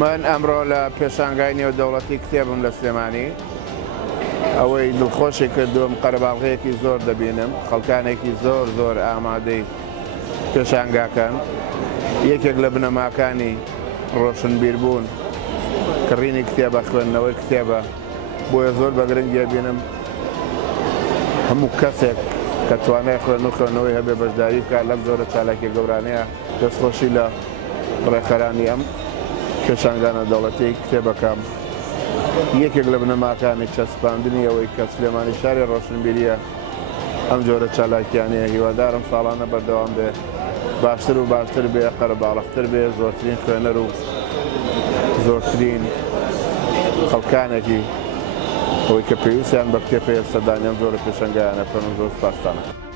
من ئەمڕۆ لە پێشانگای نێودەوڵەتی کتێبم لە سلێمانی ئەوەی دڵخۆشی کردووم قەرەباڵغەیەکی زۆر دەبینم خەڵکانێکی زۆر ئامادەی پێشانگاکەن یەکێک لە بنەماکانی ڕۆشنبیر بوون کڕینی کتێبە خوێندنەوەی کتێبە بۆیە زۆر بە گرنگی بینم هەموو کەسێک کە توانای خوێن و خوێندنەوەی هەبێ بەشداری بکات لەم زۆرە چالاکی گەورانەیە دەستخۆشی لە ڕێکخەرانی ئەم پێشانگانە دەوڵەتی کتێبەکەم یەکێک لە بنەماکانی چەسپاندنی ئەوەی کە سلێمانی شاری ڕۆشنبیریە ئەم جۆرە چالاکیانەیە هیوادارم ساڵانە بەردەوام بێ باشتر و باشتر بێ قەرەباڵغتر بێ زۆرترین خوێنەر و زۆرترین خەڵکانێکی ئەوەی کە پێویستیان بە کتێب پێ سەردانیان زۆرە پێشەنگایانە پێم زۆر سپاسدانە.